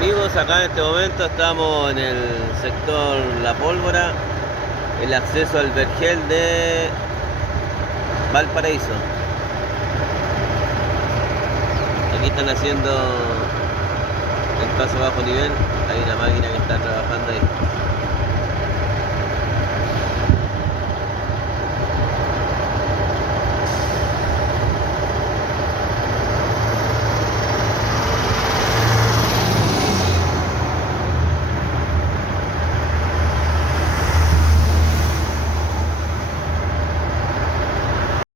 Amigos, acá en este momento estamos en el sector La Pólvora, el acceso al Vergel de Valparaíso. Aquí están haciendo el paso bajo nivel, hay una máquina que está trabajando ahí.